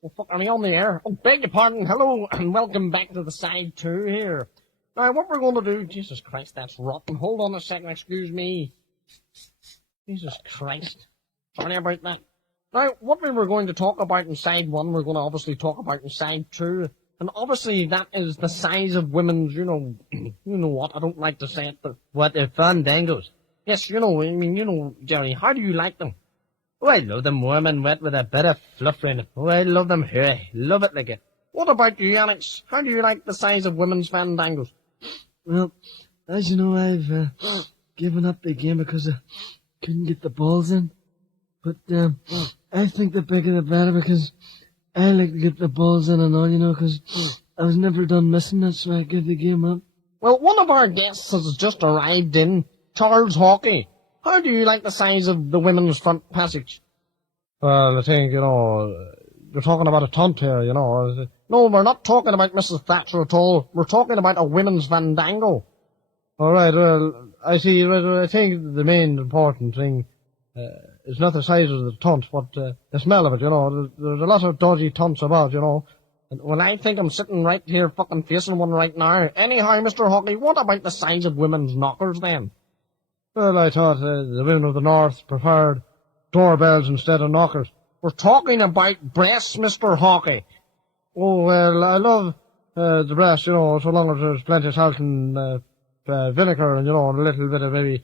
Well, fuck, are we on the air? Oh, beg your pardon. Hello, and welcome back to the side 2 here. Now, what we're going to do... Jesus Christ, that's rotten. Hold on a second, excuse me. Jesus Christ. Sorry about that. Now, what we were going to talk about in side 1, we're going to obviously talk about in side 2. And obviously, that is the size of women's, you know what, I don't like to say it, but... What, they're fandangos? Yes, Jerry, how do you like them? Oh, I love them warm and wet with a bit of fluff in it. Oh, I love them here. I love it like it. What about you, Alex? How do you like the size of women's fandangos? Well, as you know, I've given up the game because I couldn't get the balls in. But I think the bigger the better because I like to get the balls in and all, because I was never done missing it, so I gave the game up. Well, one of our guests has just arrived in, Charles Hawkey. How do you like the size of the women's front passage? Well, I think, you're talking about a tunt here, No, we're not talking about Mrs. Thatcher at all. We're talking about a women's fandango. All right, well, I see. I think the main important thing is not the size of the tunt, but the smell of it, There's a lot of dodgy tunts about, And, well, I think I'm sitting right here fucking facing one right now. Anyhow, Mr. Hawkey, what about the size of women's knockers then? Well, I thought the women of the North preferred doorbells instead of knockers. We're talking about breasts, Mr. Hawkey. Oh, well, I love the breast, so long as there's plenty of salt and vinegar and, a little bit of maybe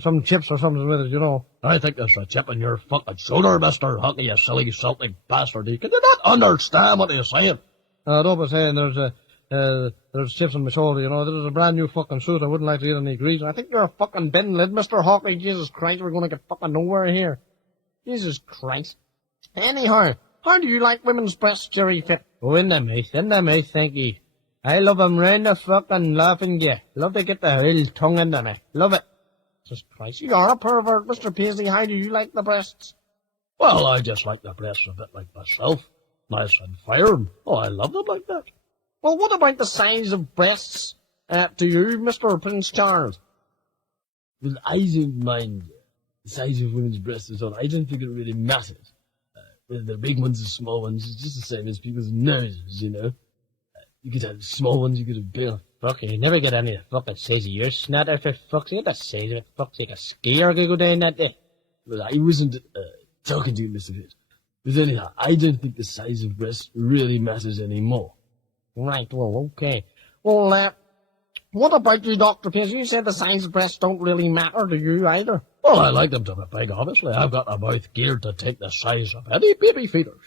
some chips or something with it, I think there's a chip in your fucking shoulder, Mr. Hawkey, you silly, salty bastard. Can you not understand what you're saying? Don't be saying there's chips on my shoulder, This is a brand new fucking suit. I wouldn't like to eat any grease. I think you're a fucking bin lid, Mr. Hawkey. Jesus Christ, we're going to get fucking nowhere here. Jesus Christ. Anyhow, how do you like women's breasts, Jerry Fit? Oh, in the mouth, thank you. I love them round the fucking laughing gear. Love to get the whole tongue into me. Love it. Jesus Christ, you are a pervert, Mr. Paisley. How do you like the breasts? Well, I just like the breasts a bit like myself. Nice and firm. Oh, I love them like that. Well, what about the size of breasts to you, Mr. Prince Charles? Well, I don't mind the size of women's breasts at all. I don't think it really matters. Whether they're big ones or small ones, it's just the same as people's noses, You could have small ones, you could have big. Fuck, you never get any of the fucking size of your snot out for fuck's sake. The size of it, fuck's sake, a skier could go down that day. Well, I wasn't talking to you, Mr. Pitt. But anyhow, I don't think the size of breasts really matters anymore. Right, well, okay. Well, what about you, Dr. Paisley? You said the size of breasts don't really matter to you either. Well, I like them to be big, obviously. I've got a mouth geared to take the size of any baby feeders.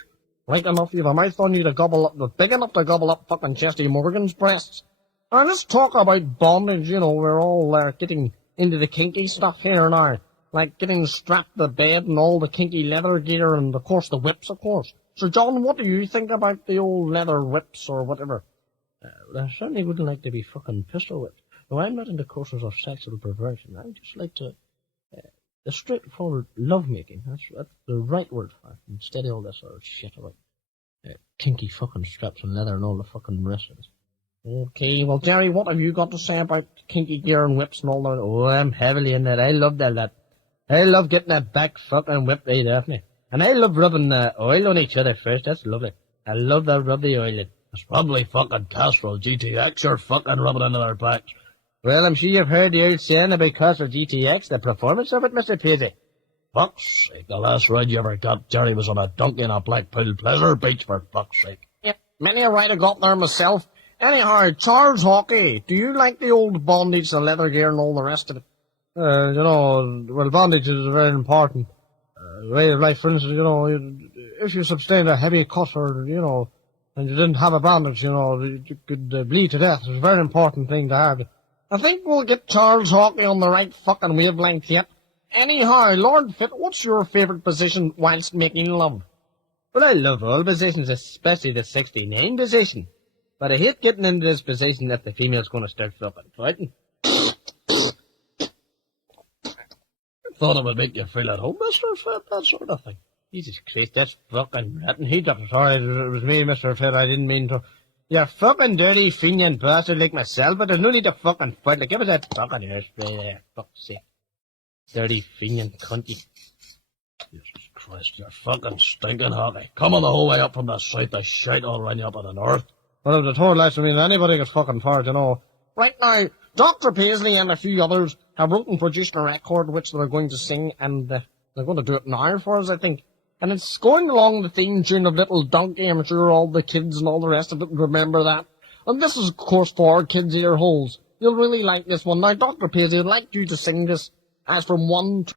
Right enough, you've a mouth on you to gobble up, big enough to gobble up fucking Chesty Morgan's breasts. Now, let's talk about bondage, we're all getting into the kinky stuff here now. Like getting strapped to the bed and all the kinky leather gear and, of course, the whips, of course. So, John, what do you think about the old leather whips or whatever? Well, I certainly wouldn't like to be fucking pistol whipped. No, I'm not into courses of sexual perversion. I just like to... the straightforward lovemaking. That's the right word for it. Instead of all this sort of shit about kinky fucking straps and leather and all the fucking rest of it. Okay, well, Jerry, what have you got to say about kinky gear and whips and all that? Oh, I'm heavily in that. I love that. I love getting that back fucking whip right off me. And I love rubbing oil on each other first. That's lovely. I love that rub the oil in. It's probably fucking Castrol GTX you're fucking rubbing into their backs. Well, I'm sure you've heard the old saying about Castrol GTX, the performance of it, Mr. Paisley. Fuck's sake, the last ride you ever got, Jerry, was on a donkey in a Blackpool pleasure beach, for fuck's sake. Yep, many a ride I got there myself. Anyhow, Charles Hawkey, do you like the old bondage, the leather gear and all the rest of it? Well, bondage is very important. Way of life, for instance, if you sustained a heavy cut or, and you didn't have a bandage, you could bleed to death. It's a very important thing to have. I think we'll get Charles Hawkey on the right fucking wavelength yet. Anyhow, Lord Fit, what's your favourite position whilst making love? Well, I love all positions, especially the 69 position. But I hate getting into this position if the female's going to start flipping fighting. Thought it would make you feel at home, Mr. Fit, that sort of thing. Jesus Christ, that's fucking rotten. He got it. Sorry, it was me, Mr. Fit. I didn't mean to. You're fucking dirty, fiend bastard like myself, but there's no need to fucking fight. Like, give us that fucking hairspray there. Fuck's sake. Dirty, fiend cunty. Jesus Christ. Christ, you're fucking stinking hockey. Coming the whole way up from the south, they shite all around you up in the north. Well, if the tour lads, I mean, anybody gets fucking fired, you know. Right now, Dr. Paisley and a few others have written and produced a record which they're going to sing, and they're going to do it now for us, I think. And it's going along the theme tune of Little Donkey. I'm sure all the kids and all the rest of it remember that. And this is, of course, for kids' ear holes. You'll really like this one. Now, Dr. Paisley, I'd like you to sing this as from 1 to